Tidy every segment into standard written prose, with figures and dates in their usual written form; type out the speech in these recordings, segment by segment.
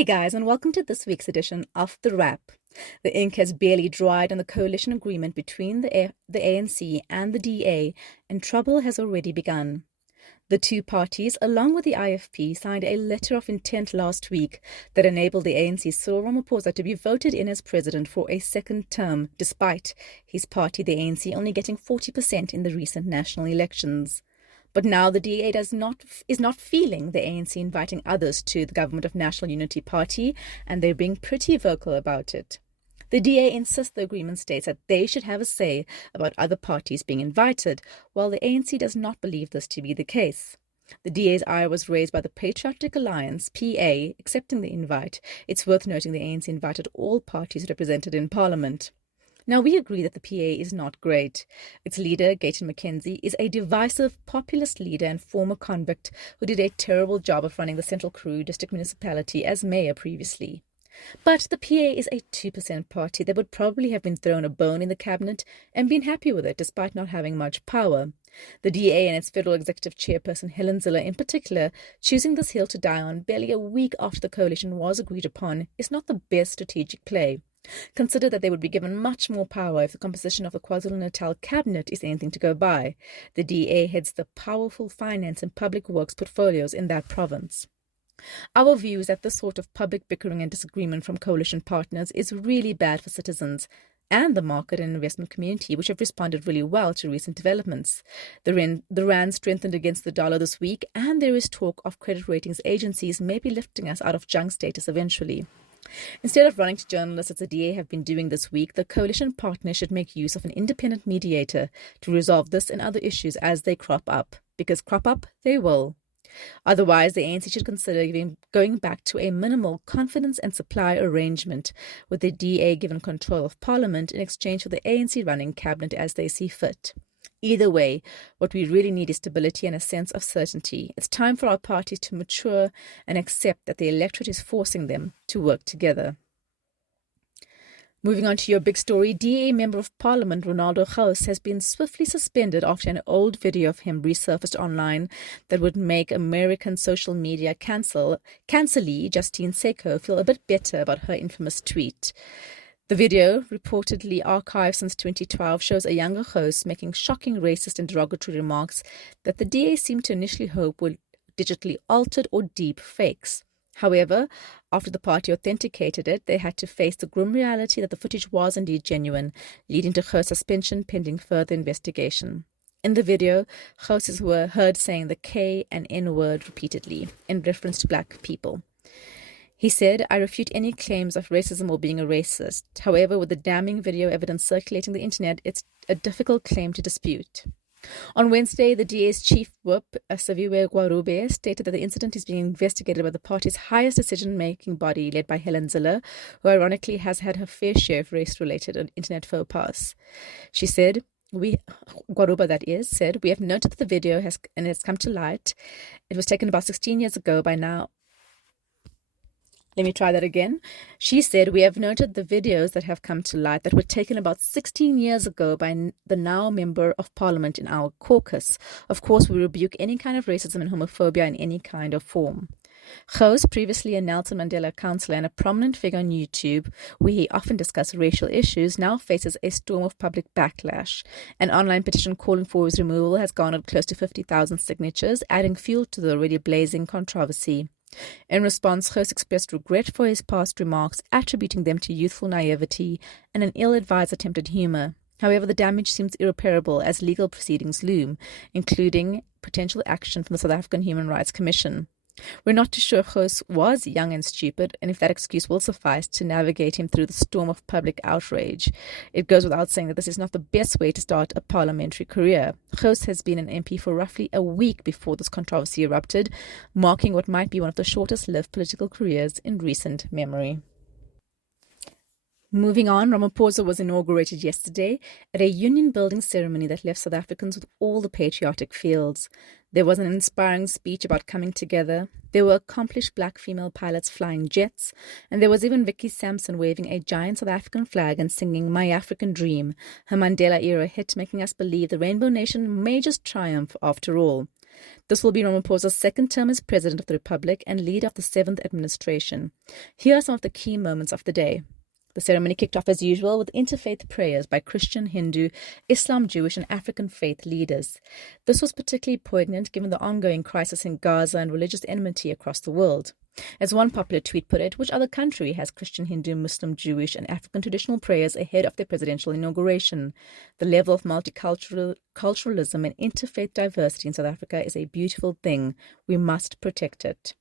Hey guys, and welcome to this week's edition of The Wrap. The ink has barely dried on the coalition agreement between the ANC and the DA, and trouble has already begun. The two parties, along with the IFP, signed a letter of intent last week that enabled the ANC Cyril Ramaphosa to be voted in as president for a second term, despite his party, the ANC, only getting 40% in the recent national elections. But now the DA is not feeling the ANC inviting others to the Government of National Unity Party, and they're being pretty vocal about it. The DA insists the agreement states that they should have a say about other parties being invited, while the ANC does not believe this to be the case. The DA's ire was raised by the Patriotic Alliance, PA, accepting the invite. It's worth noting the ANC invited all parties represented in Parliament. Now, we agree that the PA is not great. Its leader, Gayton McKenzie, is a divisive populist leader and former convict who did a terrible job of running the Central Karoo District Municipality as mayor previously. But the PA is a 2% party that would probably have been thrown a bone in the cabinet and been happy with it despite not having much power. The DA and its federal executive chairperson Helen Zille in particular, choosing this hill to die on barely a week after the coalition was agreed upon, is not the best strategic play. Consider that they would be given much more power if the composition of the KwaZulu-Natal cabinet is anything to go by. The DA heads the powerful finance and public works portfolios in that province. Our view is that this sort of public bickering and disagreement from coalition partners is really bad for citizens and the market and investment community, which have responded really well to recent developments. The rand strengthened against the dollar this week, and there is talk of credit ratings agencies maybe lifting us out of junk status eventually. Instead of running to journalists as the DA have been doing this week, the coalition partners should make use of an independent mediator to resolve this and other issues as they crop up, because crop up they will. Otherwise, the ANC should consider going back to a minimal confidence and supply arrangement, with the DA given control of Parliament in exchange for the ANC running cabinet as they see fit. Either way, what we really need is stability and a sense of certainty. It's time for our parties to mature and accept that the electorate is forcing them to work together. Moving on to your big story, DA Member of Parliament Ronaldo Gous has been swiftly suspended after an old video of him resurfaced online that would make American social media cancellee Justine Seko feel a bit better about her infamous tweet. The video, reportedly archived since 2012, shows a younger Gous making shocking racist and derogatory remarks that the DA seemed to initially hope were digitally altered or deep fakes. However, after the party authenticated it, they had to face the grim reality that the footage was indeed genuine, leading to Gous' suspension pending further investigation. In the video, Gous were heard saying the K and N word repeatedly, in reference to black people. He said, "I refute any claims of racism or being a racist. However, with the damning video evidence circulating the internet, it's a difficult claim to dispute." On Wednesday, the DA's chief whip, Saviwe Gwarube, stated that the incident is being investigated by the party's highest decision-making body, led by Helen Zille, who ironically has had her fair share of race-related internet faux pas. She said, Gwaruba said, "We have noted that the video has come to light. It was taken about 16 years ago by now." Let me try that again. She said, "We have noted the videos that have come to light that were taken about 16 years ago by the now Member of Parliament in our caucus. Of course, we rebuke any kind of racism and homophobia in any kind of form." Gous, previously a Nelson Mandela councillor and a prominent figure on YouTube, where he often discussed racial issues, now faces a storm of public backlash. An online petition calling for his removal has garnered close to 50,000 signatures, adding fuel to the already blazing controversy. In response, Gous expressed regret for his past remarks, attributing them to youthful naivety and an ill-advised attempt at humour. However, the damage seems irreparable as legal proceedings loom, including potential action from the South African Human Rights Commission. We're not too sure if Gous was young and stupid, and if that excuse will suffice to navigate him through the storm of public outrage. It goes without saying that this is not the best way to start a parliamentary career. Gous has been an MP for roughly a week before this controversy erupted, marking what might be one of the shortest-lived political careers in recent memory. Moving on, Ramaphosa was inaugurated yesterday at a union-building ceremony that left South Africans with all the patriotic feels. There was an inspiring speech about coming together. There were accomplished black female pilots flying jets, and there was even Vicky Sampson waving a giant South African flag and singing My African Dream, her Mandela-era hit, making us believe the Rainbow Nation may just triumph after all. This will be Ramaphosa's second term as President of the Republic and leader of the 7th administration. Here are some of the key moments of the day. The ceremony kicked off as usual with interfaith prayers by Christian, Hindu, Islam, Jewish and African faith leaders. This was particularly poignant given the ongoing crisis in Gaza and religious enmity across the world. As one popular tweet put it, which other country has Christian, Hindu, Muslim, Jewish and African traditional prayers ahead of their presidential inauguration? The level of multiculturalism and interfaith diversity in South Africa is a beautiful thing. We must protect it.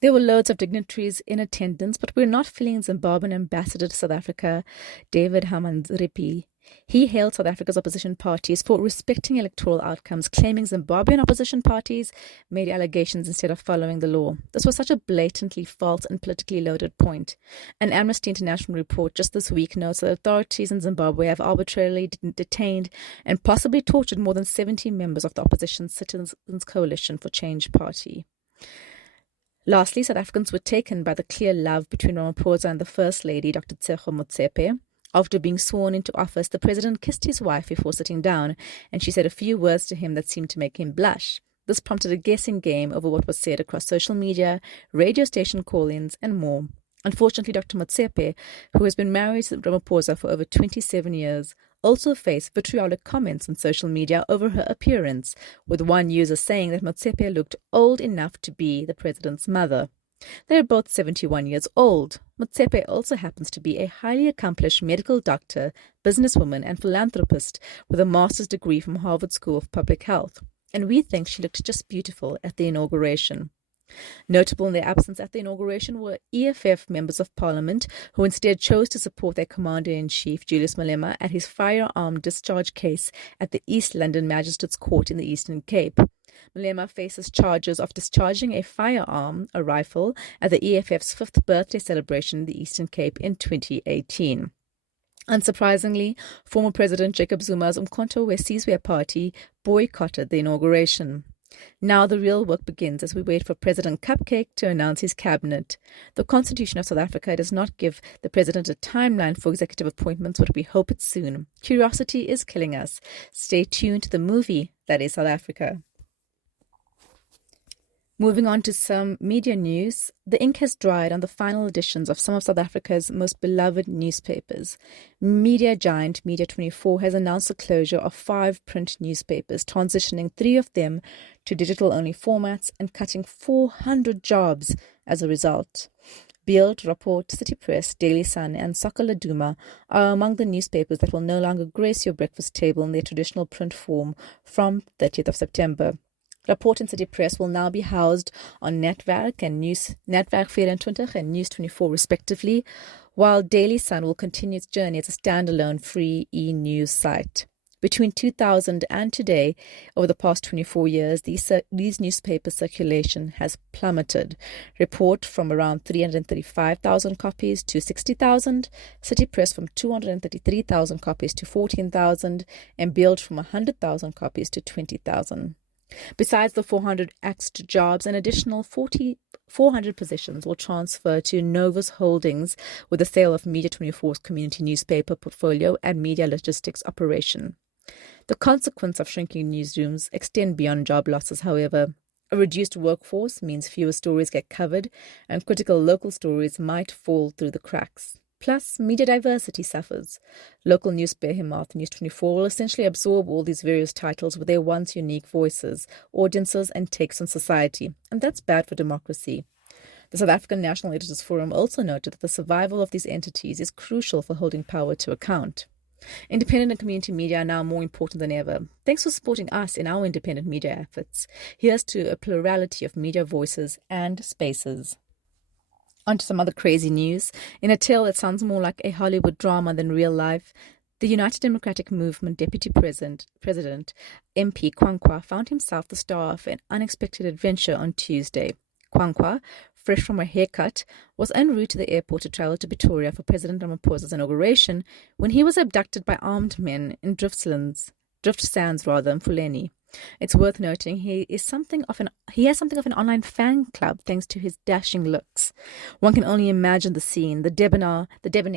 There were loads of dignitaries in attendance, but we're not feeling Zimbabwean ambassador to South Africa, David Hamanzripi. He hailed South Africa's opposition parties for respecting electoral outcomes, claiming Zimbabwean opposition parties made allegations instead of following the law. This was such a blatantly false and politically loaded point. An Amnesty International report just this week notes that authorities in Zimbabwe have arbitrarily detained and possibly tortured more than 70 members of the opposition Citizens Coalition for Change party. Lastly, South Africans were taken by the clear love between Ramaphosa and the First Lady, Dr. Tshego Motsepe. After being sworn into office, the president kissed his wife before sitting down, and she said a few words to him that seemed to make him blush. This prompted a guessing game over what was said across social media, radio station call-ins, and more. Unfortunately, Dr. Motsepe, who has been married to Ramaphosa for over 27 years, also faced vitriolic comments on social media over her appearance, with one user saying that Motsepe looked old enough to be the president's mother. They are both 71 years old. Motsepe also happens to be a highly accomplished medical doctor, businesswoman, and philanthropist with a master's degree from Harvard School of Public Health, and we think she looked just beautiful at the inauguration. Notable in their absence at the inauguration were EFF members of parliament who instead chose to support their commander-in-chief, Julius Malema, at his firearm discharge case at the East London Magistrates Court in the Eastern Cape. Malema faces charges of discharging a firearm, a rifle, at the EFF's 5th birthday celebration in the Eastern Cape in 2018. Unsurprisingly, former President Jacob Zuma's Umkhonto weSizwe party boycotted the inauguration. Now the real work begins as we wait for President Cupcake to announce his cabinet. The Constitution of South Africa does not give the president a timeline for executive appointments, but we hope it's soon. Curiosity is killing us. Stay tuned to the movie that is South Africa. Moving on to some media news, the ink has dried on the final editions of some of South Africa's most beloved newspapers. Media giant Media24 has announced the closure of 5 print newspapers, transitioning 3 of them to digital-only formats and cutting 400 jobs as a result. Beeld, Rapport, City Press, Daily Sun and Sokolo Duma are among the newspapers that will no longer grace your breakfast table in their traditional print form from 30th of September. Rapport and City Press will now be housed on Netwerk and Netwerk 24 and News 24 respectively, while Daily Sun will continue its journey as a standalone free e-news site. Between 2000 and today, over the past 24 years, these newspaper circulation has plummeted. Rapport from around 335,000 copies to 60,000, City Press from 233,000 copies to 14,000, and Beeld from 100,000 copies to 20,000. Besides the 400 axed jobs, an additional 400 positions will transfer to Novus Holdings with the sale of Media24's community newspaper portfolio and media logistics operation. The consequence of shrinking newsrooms extend beyond job losses, however. A reduced workforce means fewer stories get covered, and critical local stories might fall through the cracks. Plus, media diversity suffers. Local news behemoth News24 will essentially absorb all these various titles with their once unique voices, audiences, and takes on society, and that's bad for democracy. The South African National Editors Forum also noted that the survival of these entities is crucial for holding power to account. Independent and community media are now more important than ever. Thanks for supporting us in our independent media efforts. Here's to a plurality of media voices and spaces. On to some other crazy news. In a tale that sounds more like a Hollywood drama than real life, the United Democratic Movement Deputy President MP Kwankwa found himself the star of an unexpected adventure on Tuesday. Kwankwa, fresh from a haircut, was en route to the airport to travel to Pretoria for President Ramaphosa's inauguration when he was abducted by armed men in drift sands in Fuleni. It's worth noting he has something of an online fan club thanks to his dashing looks. One can only imagine the scene, the debonair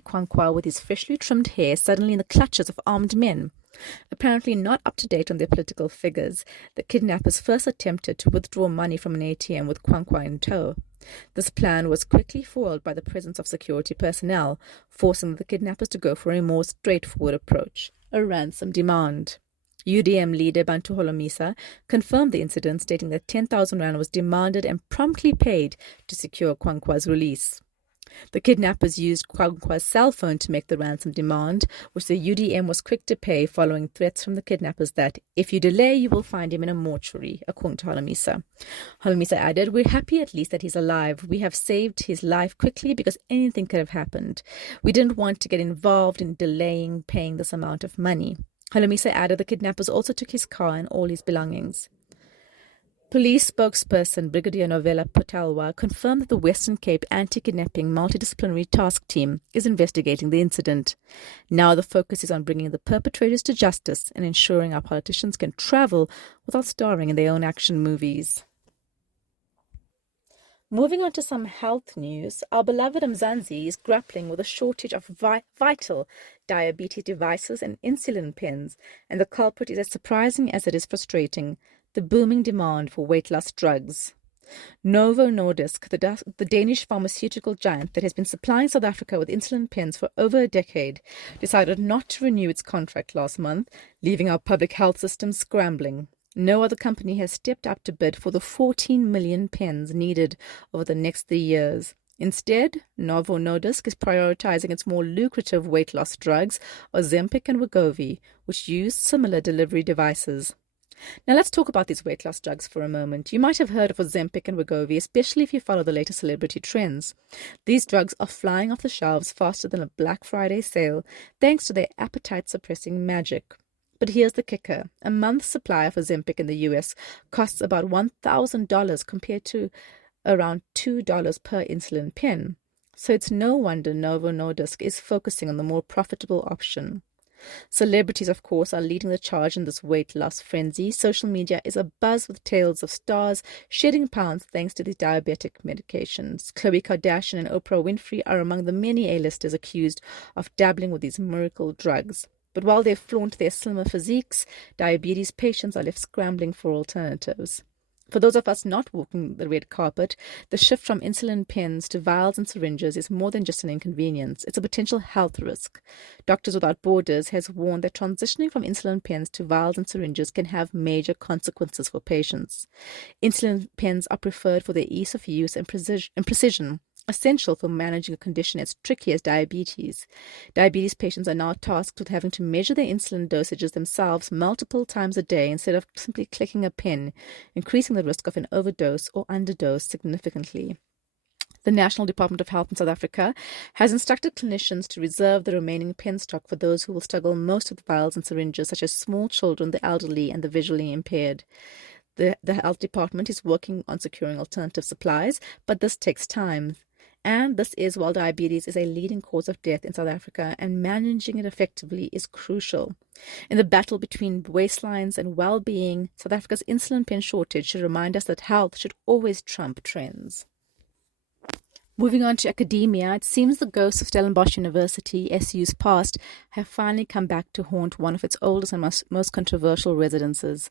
Kwankwa with his freshly trimmed hair suddenly in the clutches of armed men. Apparently not up to date on their political figures, the kidnappers first attempted to withdraw money from an ATM with Kwankwa in tow. This plan was quickly foiled by the presence of security personnel, forcing the kidnappers to go for a more straightforward approach, a ransom demand. UDM leader Bantu Holomisa confirmed the incident, stating that 10,000 rand was demanded and promptly paid to secure Kwankwa's release. The kidnappers used Kwankwa's cell phone to make the ransom demand, which the UDM was quick to pay following threats from the kidnappers that, if you delay, you will find him in a mortuary, according to Holomisa. Holomisa added, "We're happy at least that he's alive. We have saved his life quickly because anything could have happened. We didn't want to get involved in delaying paying this amount of money." Holomisa added the kidnappers also took his car and all his belongings. Police spokesperson Brigadier Novella Potalwa confirmed that the Western Cape Anti-Kidnapping Multidisciplinary Task Team is investigating the incident. Now the focus is on bringing the perpetrators to justice and ensuring our politicians can travel without starring in their own action movies. Moving on to some health news, our beloved Mzansi is grappling with a shortage of vital diabetes devices and insulin pens, and the culprit is as surprising as it is frustrating: the booming demand for weight loss drugs. Novo Nordisk, the Danish pharmaceutical giant that has been supplying South Africa with insulin pens for over a decade, decided not to renew its contract last month, leaving our public health system scrambling. No other company has stepped up to bid for the 14 million pens needed over the next 3 years. Instead, Novo Nordisk is prioritizing its more lucrative weight loss drugs, Ozempic and Wegovy, which use similar delivery devices. Now let's talk about these weight loss drugs for a moment. You might have heard of Ozempic and Wegovy, especially if you follow the latest celebrity trends. These drugs are flying off the shelves faster than a Black Friday sale, thanks to their appetite-suppressing magic. But here's the kicker. A month's supply of Ozempic in the US costs about $1,000 compared to around $2 per insulin pen. So it's no wonder Novo Nordisk is focusing on the more profitable option. Celebrities, of course, are leading the charge in this weight loss frenzy. Social media is abuzz with tales of stars shedding pounds thanks to these diabetic medications. Khloe Kardashian and Oprah Winfrey are among the many A-listers accused of dabbling with these miracle drugs. But while they flaunt their slimmer physiques, diabetes patients are left scrambling for alternatives. For those of us not walking the red carpet, the shift from insulin pens to vials and syringes is more than just an inconvenience. It's a potential health risk. Doctors Without Borders has warned that transitioning from insulin pens to vials and syringes can have major consequences for patients. Insulin pens are preferred for their ease of use and precision, essential for managing a condition as tricky as diabetes. Diabetes patients are now tasked with having to measure their insulin dosages themselves multiple times a day instead of simply clicking a pen, increasing the risk of an overdose or underdose significantly. The National Department of Health in South Africa has instructed clinicians to reserve the remaining pen stock for those who will struggle most with vials and syringes, such as small children, the elderly, and the visually impaired. The health department is working on securing alternative supplies, but this takes time. And this is while diabetes is a leading cause of death in South Africa, and managing it effectively is crucial. In the battle between waistlines and well-being, South Africa's insulin pen shortage should remind us that health should always trump trends. Moving on to academia, it seems the ghosts of Stellenbosch University, SU's past, have finally come back to haunt one of its oldest and most controversial residences.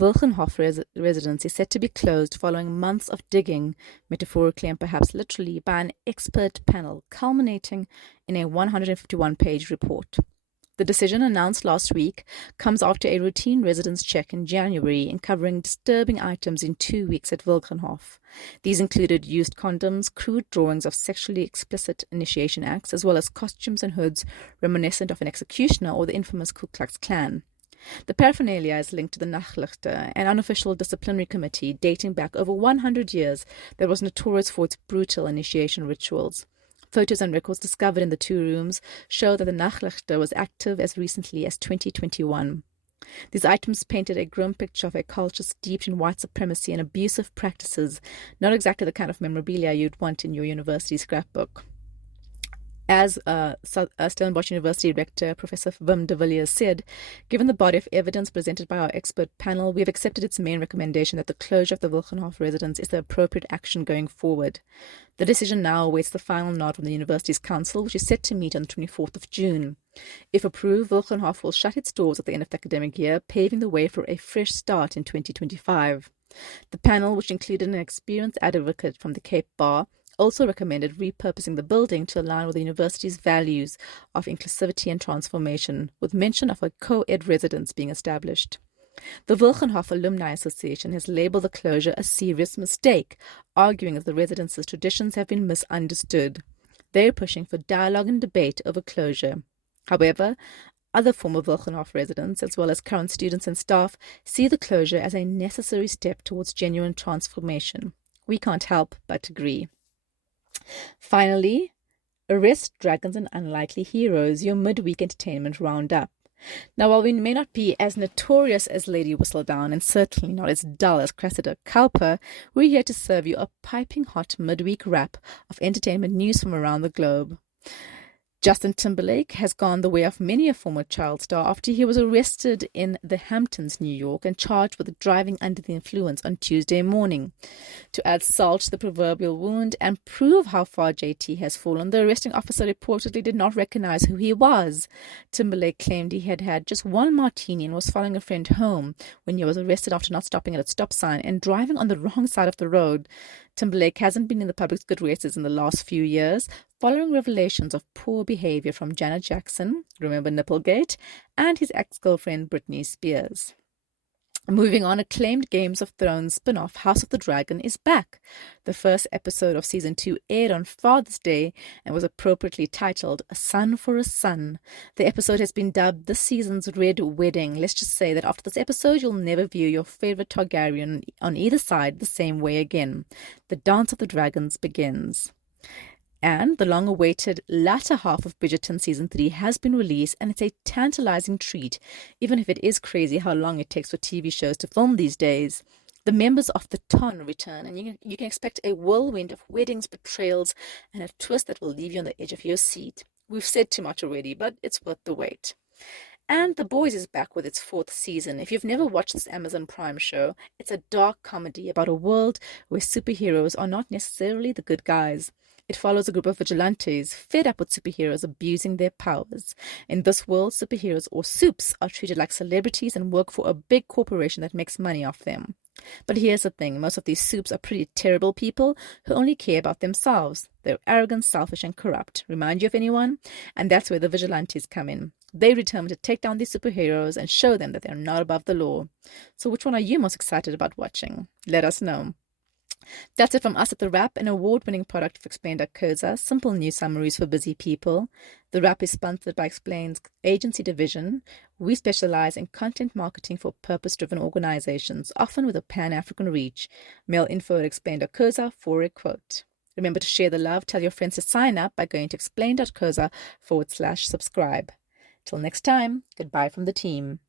Wilgenhof residence is set to be closed following months of digging, metaphorically and perhaps literally, by an expert panel, culminating in a 151-page report. The decision, announced last week, comes after a routine residence check in January, uncovering disturbing items in 2 weeks at Wilgenhof. These included used condoms, crude drawings of sexually explicit initiation acts, as well as costumes and hoods reminiscent of an executioner or the infamous Ku Klux Klan. The paraphernalia is linked to the Nachtligte, an unofficial disciplinary committee dating back over 100 years that was notorious for its brutal initiation rituals. Photos and records discovered in the 2 rooms show that the Nachtligte was active as recently as 2021. These items painted a grim picture of a culture steeped in white supremacy and abusive practices, not exactly the kind of memorabilia you'd want in your university scrapbook. As Stellenbosch University Rector Professor Wim de Villiers said, given the body of evidence presented by our expert panel, we have accepted its main recommendation that the closure of the Wilgenhof residence is the appropriate action going forward. The decision now awaits the final nod from the university's council, which is set to meet on the 24th of June. If approved, Wilgenhof will shut its doors at the end of the academic year, paving the way for a fresh start in 2025. The panel, which included an experienced advocate from the Cape Bar, also recommended repurposing the building to align with the university's values of inclusivity and transformation, with mention of a co-ed residence being established. The Wilgenhof Alumni Association has labelled the closure a serious mistake, arguing that the residence's traditions have been misunderstood. They are pushing for dialogue and debate over closure. However, other former Wilgenhof residents, as well as current students and staff, see the closure as a necessary step towards genuine transformation. We can't help but agree. Finally, Arrest Dragons and Unlikely Heroes, your midweek entertainment roundup. Now, while we may not be as notorious as Lady Whistledown and certainly not as dull as Cressida Cowper, we're here to serve you a piping hot midweek wrap of entertainment news from around the globe. Justin Timberlake has gone the way of many a former child star after he was arrested in the Hamptons, New York, and charged with driving under the influence on Tuesday morning. To add salt to the proverbial wound and prove how far JT has fallen, the arresting officer reportedly did not recognize who he was. Timberlake claimed he had had just one martini and was following a friend home when he was arrested after not stopping at a stop sign and driving on the wrong side of the road. Timberlake hasn't been in the public's good graces in the last few years, following revelations of poor behavior from Janet Jackson, remember Nipplegate, and his ex-girlfriend Britney Spears. Moving on, acclaimed Games of Thrones spin-off House of the Dragon is back. The first episode of Season 2 aired on Father's Day and was appropriately titled A Son for a Son. The episode has been dubbed this season's Red Wedding. Let's just say that after this episode, you'll never view your favorite Targaryen on either side the same way again. The Dance of the Dragons begins. And the long-awaited latter half of Bridgerton Season 3 has been released, and it's a tantalizing treat, even if it is crazy how long it takes for TV shows to film these days. The members of the Ton return, and you can expect a whirlwind of weddings, betrayals, and a twist that will leave you on the edge of your seat. We've said too much already, but it's worth the wait. And The Boys is back with its 4th season. If you've never watched this Amazon Prime show, it's a dark comedy about a world where superheroes are not necessarily the good guys. It follows a group of vigilantes fed up with superheroes abusing their powers. In this world, superheroes or supes are treated like celebrities and work for a big corporation that makes money off them. But here's the thing, most of these supes are pretty terrible people who only care about themselves. They're arrogant, selfish, and corrupt. Remind you of anyone? And that's where the vigilantes come in. They determine to take down these superheroes and show them that they're not above the law. So which one are you most excited about watching? Let us know. That's it from us at The Wrap, an award-winning product of Explain.coza, simple news summaries for busy people. The Wrap is sponsored by Explain's agency division. We specialize in content marketing for purpose-driven organizations, often with a pan-African reach. Mail info at Explain.coza for a quote. Remember to share the love. Tell your friends to sign up by going to Explain.coza/subscribe. Till next time, goodbye from the team.